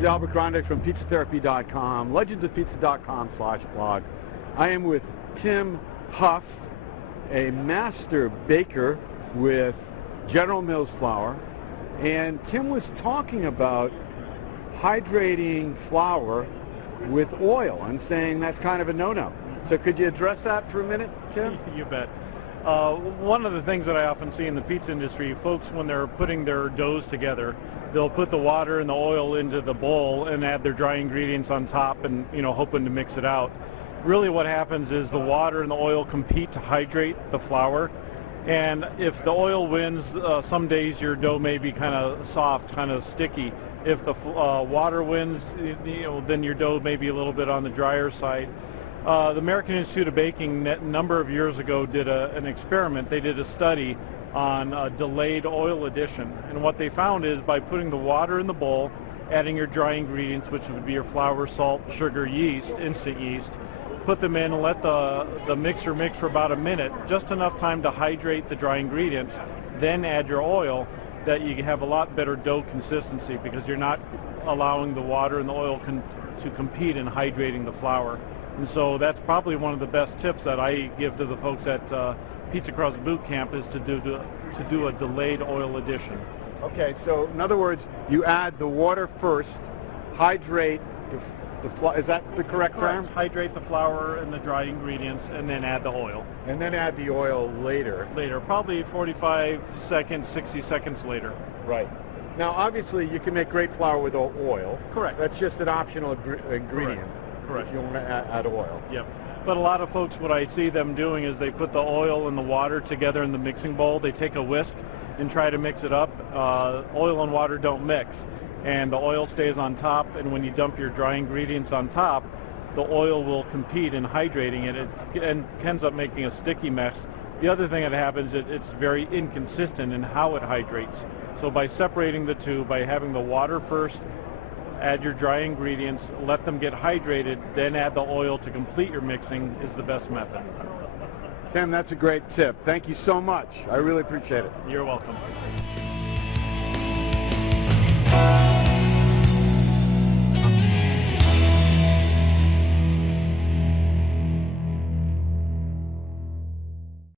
is Albert Grande from pizzatherapy.com, legendsofpizza.com/blog. I am with Tim Huff, a master baker with General Mills flour. And Tim was talking about hydrating flour with oil and saying that's kind of a no-no. So could you address that for a minute, Tim? You bet. One of the things that I often see in the pizza industry, folks, when they're putting their doughs together, they'll put the water and the oil into the bowl and add their dry ingredients on top and, hoping to mix it out. Really what happens is the water and the oil compete to hydrate the flour. And if the oil wins, some days your dough may be kind of soft, kind of sticky. If the water wins, then your dough may be a little bit on the drier side. The American Institute of Baking a number of years ago did an experiment. They did a study on delayed oil addition, and what they found is by putting the water in the bowl, adding your dry ingredients, which would be your flour, salt, sugar, yeast, instant yeast, put them in and let the mixer mix for about a minute, just enough time to hydrate the dry ingredients, then add your oil, that you have a lot better dough consistency because you're not allowing the water and the oil to compete in hydrating the flour. And so that's probably one of the best tips that I give to the folks at Pizza Crust Boot Camp is to do a delayed oil addition. Okay, so in other words, you add the water first, hydrate the flour. Is that the correct term? Hydrate the flour and the dry ingredients, and then add the oil. And then add the oil later. Later, probably 45 seconds, 60 seconds later. Right. Now, obviously, you can make great flour with oil. Correct. That's just an optional ingredient. Correct. If you want to add oil. Yep. But a lot of folks, what I see them doing is they put the oil and the water together in the mixing bowl. They take a whisk and try to mix it up. Oil and water don't mix, and the oil stays on top, and when you dump your dry ingredients on top, the oil will compete in hydrating it and ends up making a sticky mess. The other thing that happens is it's very inconsistent in how it hydrates. So by separating the two, by having the water first, add your dry ingredients, let them get hydrated, then add the oil to complete your mixing is the best method. Tim, that's a great tip. Thank you so much. I really appreciate it. You're welcome.